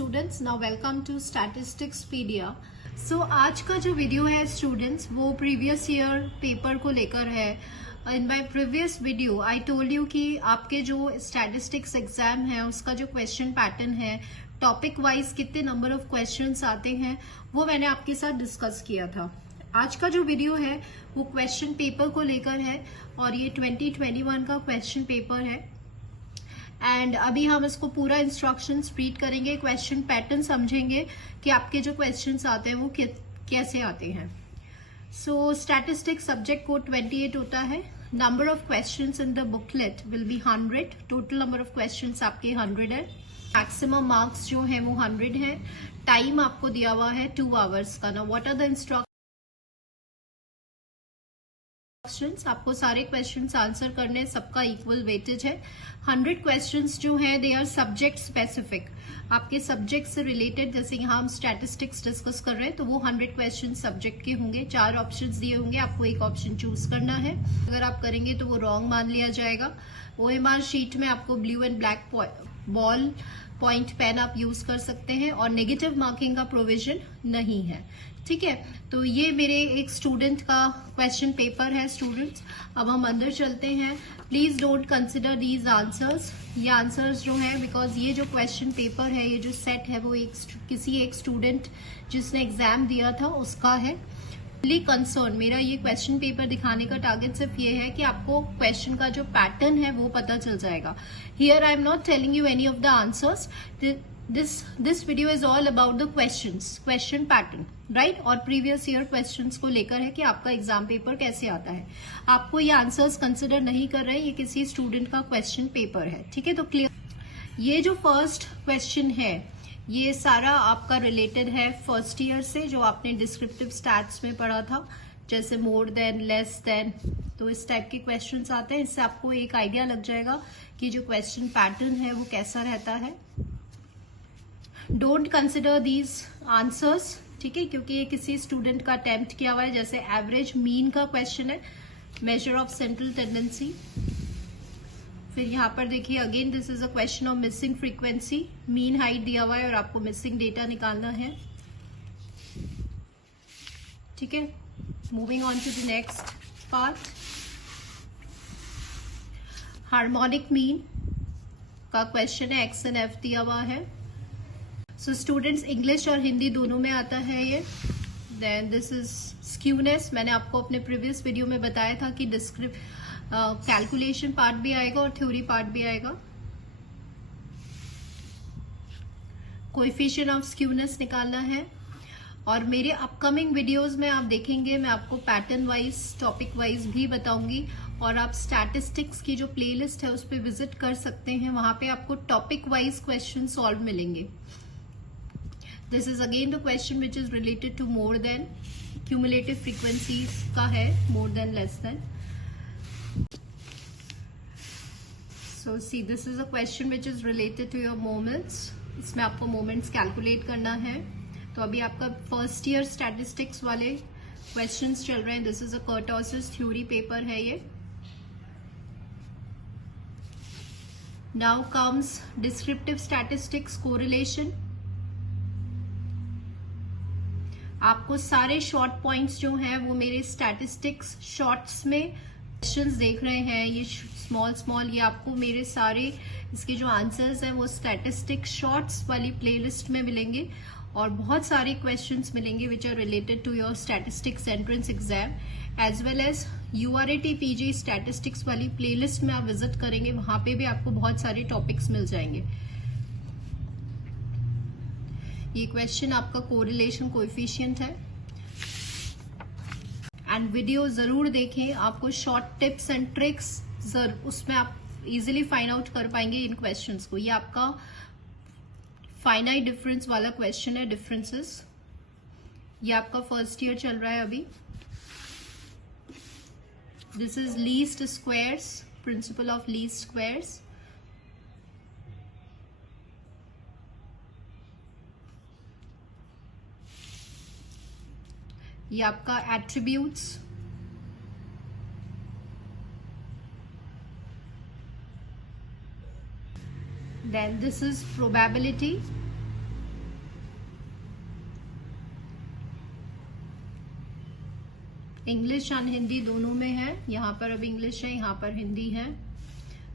Students, now welcome to statisticspedia. So आज का जो वीडियो है स्टूडेंट्स, वो प्रीवियस ईयर पेपर को लेकर है। इन my previous video I told you कि आपके जो स्टैटिस्टिक्स एग्जाम है उसका जो क्वेश्चन पैटर्न है, टॉपिक वाइज कितने नंबर ऑफ क्वेश्चंस आते हैं, वो मैंने आपके साथ डिस्कस किया था। आज का जो वीडियो है वो क्वेश्चन पेपर को लेकर है और ये 2021 का क्वेश्चन पेपर है। एंड अभी हम इसको पूरा इंस्ट्रक्शंस रीड करेंगे, क्वेश्चन पैटर्न समझेंगे कि आपके जो क्वेश्चंस आते हैं वो कैसे आते हैं। सो स्टैटिस्टिक्स सब्जेक्ट कोड 28 होता है। Number of questions in the booklet will be 100। Total number of questions आपके 100 है। मैक्सिमम मार्क्स जो है वो 100 है। टाइम आपको दिया हुआ है 2 आवर्स का। ना व्हाट आर द इंस्ट्रक्शंस, आपको सारे क्वेश्चंस आंसर करने, सबका इक्वल वेटेज है। 100 क्वेश्चंस जो हैं दे आर सब्जेक्ट स्पेसिफिक, आपके सब्जेक्ट से रिलेटेड। जैसे यहाँ हम स्टैटिस्टिक्स डिस्कस कर रहे हैं तो वो 100 क्वेश्चन सब्जेक्ट के होंगे। 4 ऑप्शंस दिए होंगे, आपको एक ऑप्शन चूज करना है। अगर आप करेंगे तो वो रॉन्ग मान लिया जाएगा। OMR शीट में आपको blue and black ballpoint pen आप यूज कर सकते हैं और नेगेटिव मार्किंग का प्रोविजन नहीं है। ठीक है, तो ये मेरे एक स्टूडेंट का क्वेश्चन पेपर है। स्टूडेंट्स, अब हम अंदर चलते हैं। Please don't consider these answers. ये आंसर्स जो है, बिकॉज ये जो क्वेश्चन पेपर है, ये जो सेट है वो किसी एक स्टूडेंट जिसने एग्जाम दिया था उसका है। कंसर्न मेरा ये क्वेश्चन पेपर दिखाने का टारगेट सिर्फ ये है कि आपको क्वेश्चन का जो पैटर्न है वो पता चल जाएगा। Here I am not telling you any of the answers. This video is all about the question pattern, right. और प्रीवियस ईयर क्वेश्चंस को लेकर है कि आपका एग्जाम पेपर कैसे आता है। आपको ये आंसर्स कंसिडर नहीं कर रहे, ये किसी स्टूडेंट का क्वेश्चन पेपर है। ठीक है, तो क्लियर। ये जो फर्स्ट क्वेश्चन है ये सारा आपका रिलेटेड है फर्स्ट ईयर से, जो आपने डिस्क्रिप्टिव स्टैट्स में पढ़ा था, जैसे मोर देन, लेस देन। तो इस टाइप के क्वेश्चंस आते हैं। इससे आपको एक आइडिया लग जाएगा कि जो क्वेश्चन पैटर्न है वो कैसा रहता है। डोंट कंसिडर दीज आंसर्स, ठीक है, क्योंकि ये किसी स्टूडेंट का अटेम्प्ट किया हुआ है। जैसे एवरेज मीन का क्वेश्चन है, मेजर ऑफ सेंट्रल टेंडेंसी। फिर यहाँ पर देखिए, again this is a question of missing frequency. Mean height दिया हुआ है और आपको मिसिंग डेटा निकालना है। ठीक है, moving on to the next part. Harmonic mean का क्वेश्चन है, एक्स एंड एफ दिया हुआ है। सो स्टूडेंट्स, इंग्लिश और हिंदी दोनों में आता है ये। Then this is skewness. मैंने आपको अपने प्रीवियस वीडियो में बताया था कि कैलकुलेशन पार्ट भी आएगा और थ्योरी पार्ट भी आएगा। कोएफिशिएंट ऑफ स्क्यूनेस निकालना है। और मेरे अपकमिंग वीडियोस में आप देखेंगे, मैं आपको पैटर्न वाइज, टॉपिक वाइज भी बताऊंगी। और आप स्टैटिस्टिक्स की जो प्लेलिस्ट है उस पर विजिट कर सकते हैं, वहां पे आपको टॉपिक वाइज क्वेश्चन सॉल्व मिलेंगे। This is again the question which is related to more than. Cumulative frequencies का है, more than, less than. So see, this is a question which is related to your moments. इसमें आपको moments calculate करना है। तो अभी आपका first year statistics वाले क्वेश्चंस चल रहे हैं। This is a kurtosis theory paper है ये। Now comes descriptive statistics correlation. आपको सारे शॉर्ट पॉइंट्स जो हैं वो मेरे स्टैटिस्टिक्स शॉर्ट्स में क्वेश्चंस देख रहे हैं, ये स्मॉल, ये आपको मेरे सारे इसके जो आंसर्स हैं वो स्टैटिस्टिक्स शॉर्ट्स वाली प्लेलिस्ट में मिलेंगे। और बहुत सारे क्वेश्चंस मिलेंगे which are related to your statistics entrance exam, as well as URAT PG statistics वाली प्लेलिस्ट में आप विजिट करेंगे, वहां पे भी आपको बहुत सारे टॉपिक्स मिल जाएंगे। ये क्वेश्चन आपका कोरिलेशन कोएफिशिएंट है। एंड वीडियो जरूर देखें, आपको शॉर्ट टिप्स एंड ट्रिक्स उसमें आप इजीली फाइंड आउट कर पाएंगे इन क्वेश्चंस को। ये आपका फाइनाइट डिफरेंस वाला क्वेश्चन है, डिफरेंसेस। ये आपका फर्स्ट ईयर चल रहा है अभी। This is least squares, principle of least squares. ये आपका attributes. Then this is probability. English and Hindi दोनों में है। यहाँ पर अब इंग्लिश है, यहाँ पर हिंदी है।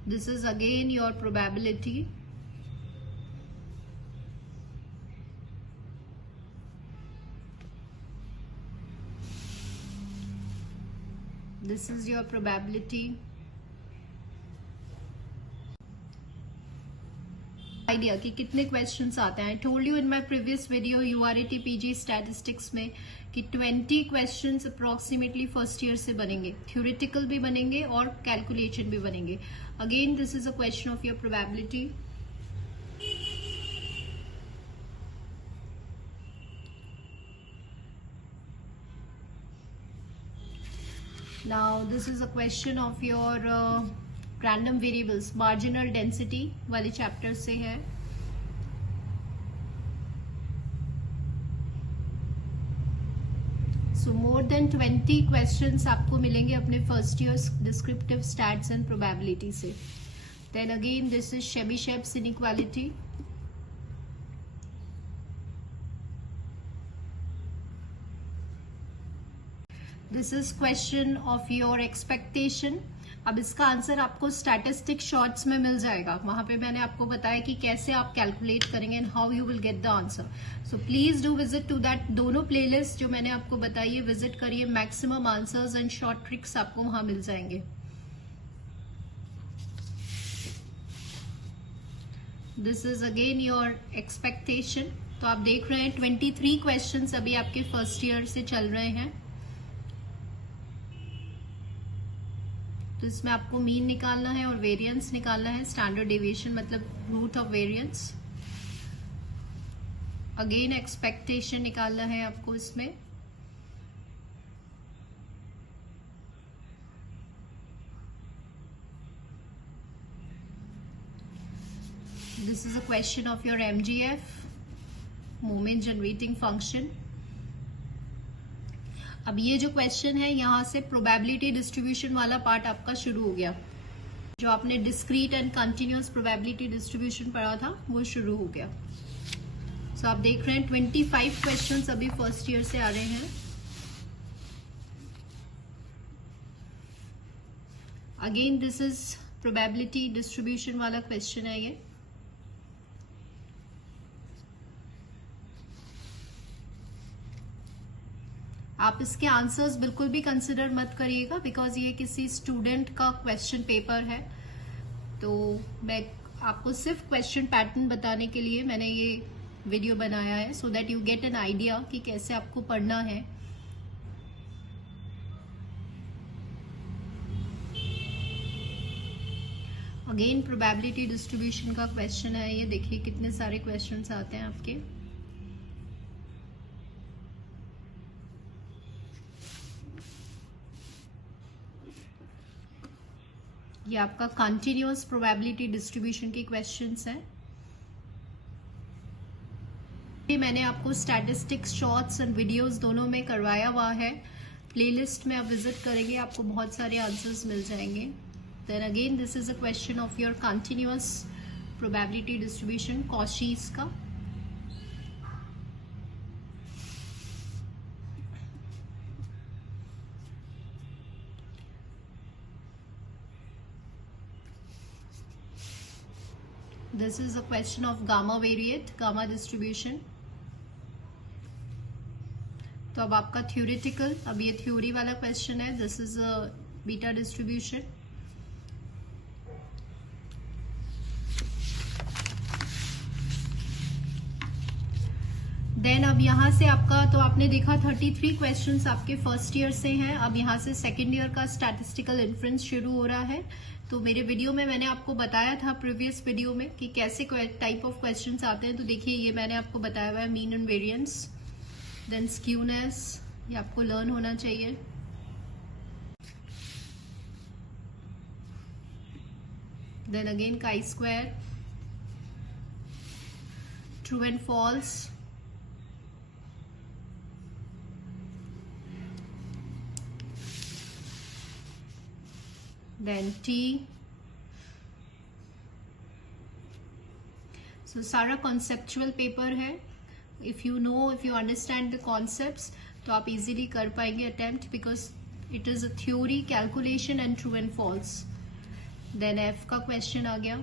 This is again your probability. This is your probability. Idea कि कितने क्वेश्चंस आते हैं। I told you in my previous video URAT PG statistics में कि 20 क्वेश्चंस अप्रोक्सीमेटली फर्स्ट ईयर से बनेंगे, थ्योरेटिकल भी बनेंगे और कैलकुलेशन भी बनेंगे। Again this is a question of your probability. Now this is a question of your random variables, marginal density वाले चैप्टर से है। सो मोर देन 20 क्वेश्चंस आपको मिलेंगे अपने first year descriptive stats and probability से। Then again this is Chebyshev's inequality. This is question of your expectation. अब इसका answer आपको स्टैटिस्टिक शॉर्ट्स में मिल जाएगा। वहां पे मैंने आपको बताया कि कैसे आप कैलकुलेट करेंगे and how you will get the answer. So please do visit to that. दोनों प्लेलिस्ट जो मैंने आपको बताई है विजिट करिए। Maximum answers and short tricks आपको वहां मिल जाएंगे। This is again your expectation. तो आप देख रहे हैं 23 क्वेश्चन अभी आपके फर्स्ट ईयर से चल रहे हैं। तो इसमें आपको मीन निकालना है और वेरिएंस निकालना है। स्टैंडर्ड डेविएशन मतलब root of variance. Again expectation निकालना है आपको इसमें। This is a question of your MGF, moment generating function. अब ये जो क्वेश्चन है यहाँ से प्रोबेबिलिटी डिस्ट्रीब्यूशन वाला पार्ट आपका शुरू हो गया। जो आपने discrete and continuous probability distribution पढ़ा था वो शुरू हो गया। सो आप देख रहे हैं 25 क्वेश्चंस अभी फर्स्ट ईयर से आ रहे हैं। Again this is probability distribution वाला क्वेश्चन है ये। आप इसके आंसर्स बिल्कुल भी कंसिडर मत करिएगा बिकॉज ये किसी स्टूडेंट का क्वेश्चन पेपर है। तो मैं आपको सिर्फ क्वेश्चन पैटर्न बताने के लिए मैंने ये वीडियो बनाया है so that you get an idea कि कैसे आपको पढ़ना है। अगेन प्रोबेबिलिटी डिस्ट्रीब्यूशन का क्वेश्चन है ये। देखिए कितने सारे क्वेश्चंस आते हैं आपके। ये आपका कंटिन्यूअस प्रोबेबिलिटी डिस्ट्रीब्यूशन के क्वेश्चंस हैं। ये मैंने आपको स्टैटिस्टिक्स शॉर्ट्स एंड वीडियोस दोनों में करवाया हुआ है। प्लेलिस्ट में आप विजिट करेंगे आपको बहुत सारे आंसर्स मिल जाएंगे। Then again this is a question of your continuous probability distribution, Cauchy's का। This is a question of gamma variate, gamma distribution. तो अब आपका थ्योरेटिकल, अब ये थ्योरी वाला क्वेश्चन है। This is a beta distribution. Then अब यहां से आपका, तो आपने देखा 33 क्वेश्चंस आपके फर्स्ट ईयर से हैं। अब यहां से सेकेंड ईयर का स्टैटिस्टिकल इन्फ्रेंस शुरू हो रहा है। तो मेरे वीडियो में मैंने आपको बताया था प्रीवियस वीडियो में कि कैसे टाइप ऑफ क्वेश्चंस आते हैं। तो देखिए ये मैंने आपको बताया हुआ है, mean and variance, then skewness, ये आपको लर्न होना चाहिए। Then again chi square, true and false, then T। So सारा कॉन्सेप्चुअल पेपर है। If you know, if you understand the concepts तो आप इजीली कर पाएंगे attempt, because it is a theory, calculation and true and false. Then F का question आ गया।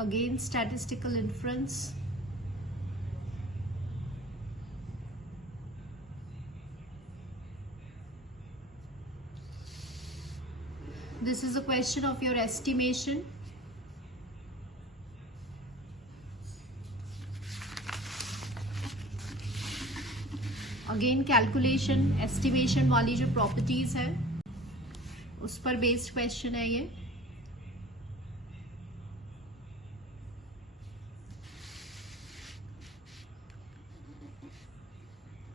Again statistical inference. This is a question of your estimation. Again calculation, estimation वाली जो properties है उस पर based question है ये।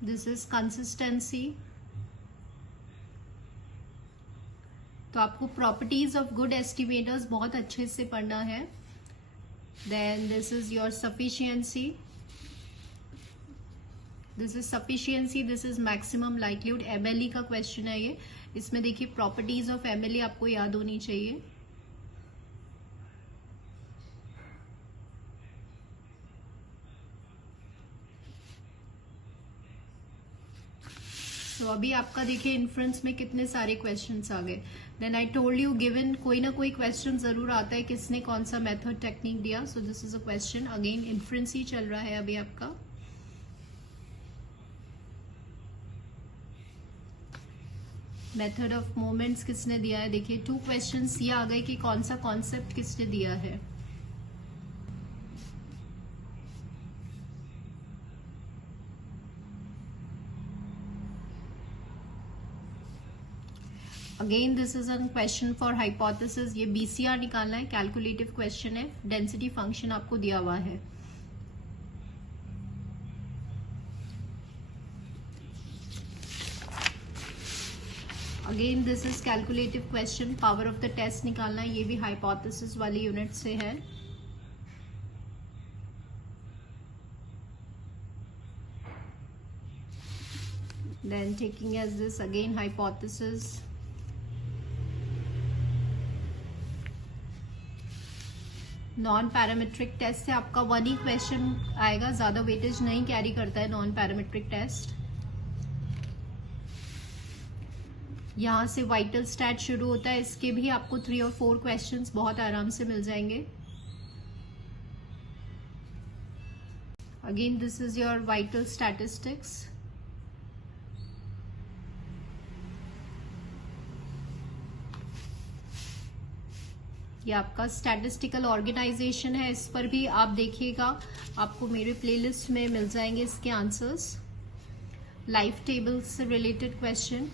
This is consistency. तो आपको प्रॉपर्टीज ऑफ गुड एस्टिमेटर्स बहुत अच्छे से पढ़ना है। Then this is your sufficiency, this is sufficiency, this is maximum likelihood. MLE का क्वेश्चन है ये। इसमें देखिए प्रॉपर्टीज ऑफ एमएलई आपको याद होनी चाहिए। तो अभी आपका देखिए इन्फ्रेंस में कितने सारे क्वेश्चंस आ गए। Then I told you given कोई ना कोई क्वेश्चन जरूर आता है, किसने कौन सा मेथड टेक्निक दिया। So this is a question. Again inference ही चल रहा है अभी आपका। मेथड ऑफ मोमेंट्स किसने दिया है, देखिए 2 क्वेश्चंस ये आ गए कि कौन सा कॉन्सेप्ट किसने दिया है। Again this is a question for hypothesis. ये बीसीआर निकालना है, कैलकुलेटिव क्वेश्चन है। डेंसिटी फंक्शन आपको दिया हुआ है। Again this is calculative question, power of the test निकालना है। ये भी हाइपोथेसिस वाली यूनिट से है। Then taking as this again hypothesis. Non parametric test से आपका 1 ही क्वेश्चन आएगा, ज्यादा वेटेज नहीं कैरी करता है नॉन पैरामेट्रिक टेस्ट। यहां से वाइटल स्टैट शुरू होता है, इसके भी आपको 3 और 4 क्वेश्चंस बहुत आराम से मिल जाएंगे। Again this is your vital statistics. ये आपका स्टैटिस्टिकल ऑर्गेनाइजेशन है, इस पर भी आप देखिएगा, आपको मेरे प्लेलिस्ट में मिल जाएंगे इसके आंसर्स। लाइफ टेबल से related question,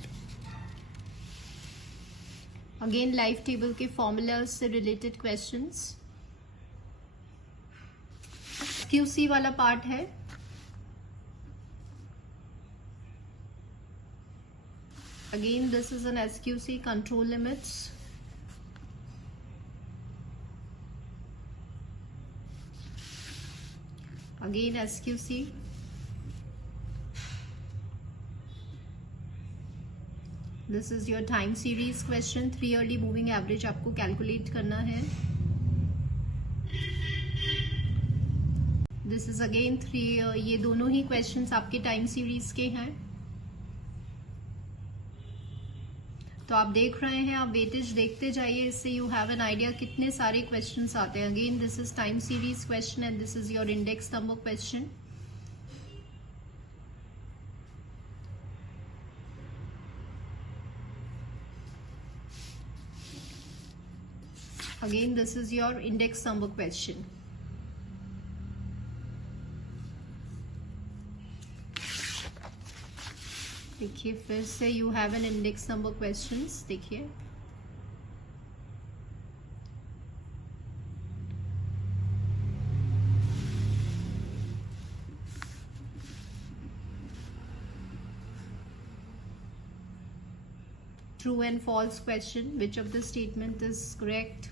again life table के फॉर्मूलाज से रिलेटेड क्वेश्चंस। क्यूसी वाला पार्ट है। Again this is N SQC, control limits. Again SQC. This is your time series question. 3 yearly moving average आपको calculate करना है। This is again 3, ये दोनों ही questions आपके टाइम सीरीज के हैं। तो आप देख रहे हैं, आप वेटेज देखते जाइए, इससे यू हैव एन आइडिया कितने सारे क्वेश्चंस आते हैं। Again this is time series question and this is your index number question. Again this is your index number question. देखिए फिर से you have an index number questions. देखिए true and false question, which of the statement is correct?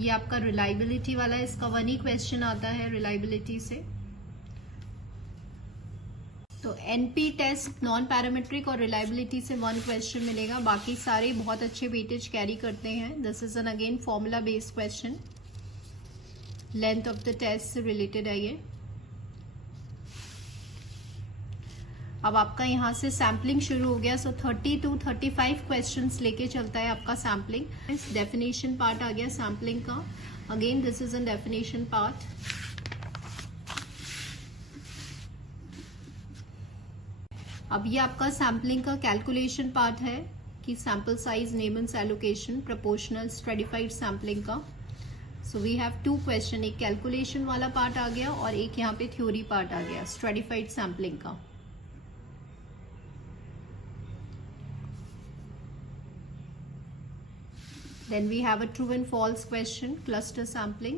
ये आपका reliability वाला है, इसका 1 ही question आता है रिलायबिलिटी से। तो एनपी टेस्ट, नॉन पैरामेट्रिक और रिलायबिलिटी से 1 क्वेश्चन मिलेगा, बाकी सारे बहुत अच्छे वेटेज कैरी करते हैं। This is an again formula based question, length of the test से रिलेटेड है ये। अब आपका यहाँ से सैम्पलिंग शुरू हो गया, सो 30 to 35 क्वेश्चंस लेके चलता है आपका सैम्पलिंग। इस डेफिनेशन पार्ट आ गया सैम्पलिंग का। Again this is an definition part. अब ये आपका सैम्पलिंग का कैलकुलेशन पार्ट है कि sample size, Neyman's allocation, proportional, stratified sampling का। सो वी हैव 2 क्वेश्चन, एक कैलकुलेशन वाला पार्ट आ गया और एक यहाँ पे थ्योरी पार्ट आ गया स्ट्रेटिफाइड सैम्पलिंग का। Then we have a true and false question, cluster sampling.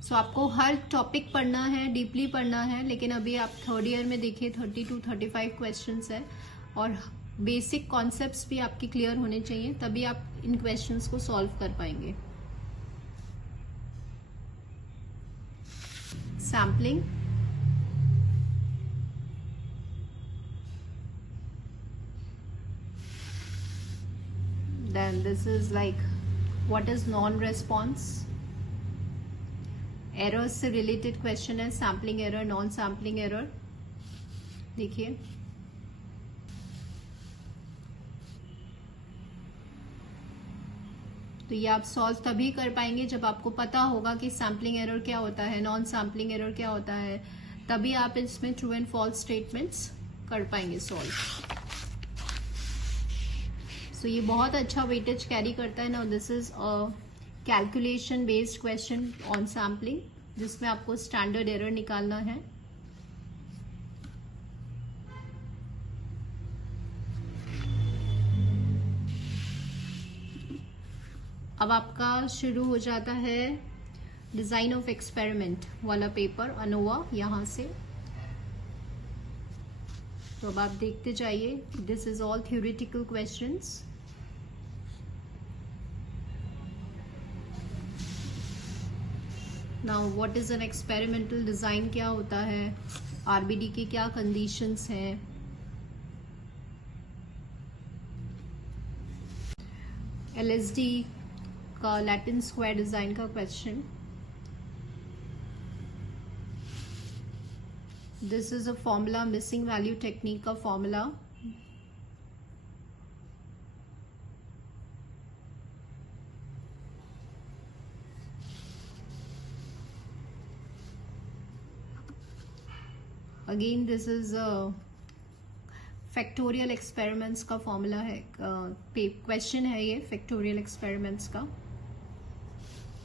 So आपको हर टॉपिक पढ़ना है, डीपली पढ़ना है, लेकिन अभी आप थर्ड ईयर में देखिए 30 to 35 क्वेश्चंस है और बेसिक कॉन्सेप्ट्स भी आपके क्लियर होने चाहिए, तभी आप इन क्वेश्चंस को सॉल्व कर पाएंगे। Sampling, then this is like what is non-response, errors से रिलेटेड क्वेश्चन है, sampling error, non sampling error. देखिए तो ये आप सॉल्व तभी कर पाएंगे जब आपको पता होगा कि सैम्पलिंग एरर क्या होता है, नॉन सैम्पलिंग एरर क्या होता है, तभी आप इसमें ट्रू एंड फॉल्स स्टेटमेंट्स कर पाएंगे सॉल्व। सो ये बहुत अच्छा वेटेज कैरी करता है। Now this is a calculation based question on sampling, जिसमें आपको स्टैंडर्ड एरर निकालना है। अब आपका शुरू हो जाता है डिजाइन ऑफ एक्सपेरिमेंट वाला पेपर, अनोवा, यहां से। तो अब आप देखते जाइए, this is all theoretical questions. Now what is an experimental design, क्या होता है, आरबीडी की क्या कंडीशंस हैं, एलएसडी का लैटिन स्क्वायर डिजाइन का question. This is a formula, missing value technique का formula. Again this is factorial experiments का फॉर्मूला है, क्वेश्चन है ये फैक्टोरियल एक्सपेरिमेंट्स का।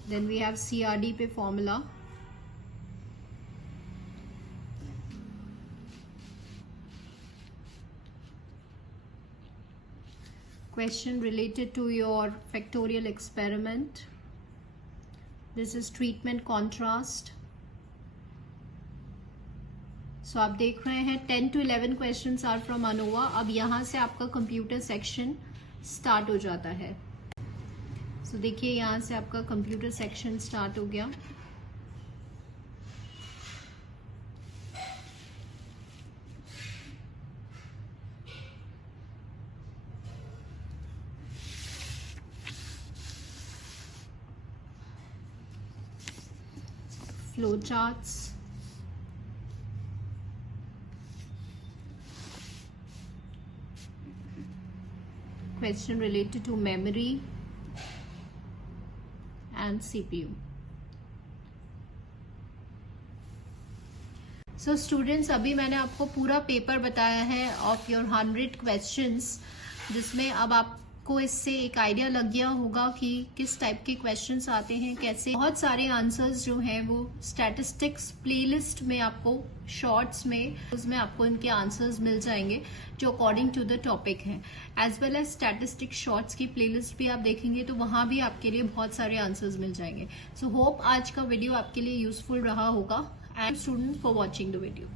देन वी हैव सीआरडी पे formula. Question related to your factorial experiment. This is treatment contrast. So आप देख रहे हैं 10 to 11 questions are from ANOVA. अब यहाँ से आपका कंप्यूटर सेक्शन स्टार्ट हो जाता है। So देखिए यहाँ से आपका कंप्यूटर सेक्शन स्टार्ट हो गया। Flow charts, question related to memory and CPU. So students, अभी मैंने आपको पूरा पेपर बताया है ऑफ योर 100 क्वेश्चंस, जिसमें अब आपको इससे एक आइडिया लग गया होगा कि किस टाइप के क्वेश्चंस आते हैं, कैसे। बहुत सारे आंसर्स जो हैं वो स्टैटिस्टिक्स प्लेलिस्ट में आपको शॉर्ट्स में उसमें आपको इनके आंसर्स मिल जाएंगे जो अकॉर्डिंग टू द टॉपिक हैं। As well as statistics shorts की प्लेलिस्ट भी आप देखेंगे तो वहां भी आपके लिए बहुत सारे आंसर्स मिल जाएंगे। सो होप आज का वीडियो आपके लिए यूजफुल रहा होगा and students for watching the video.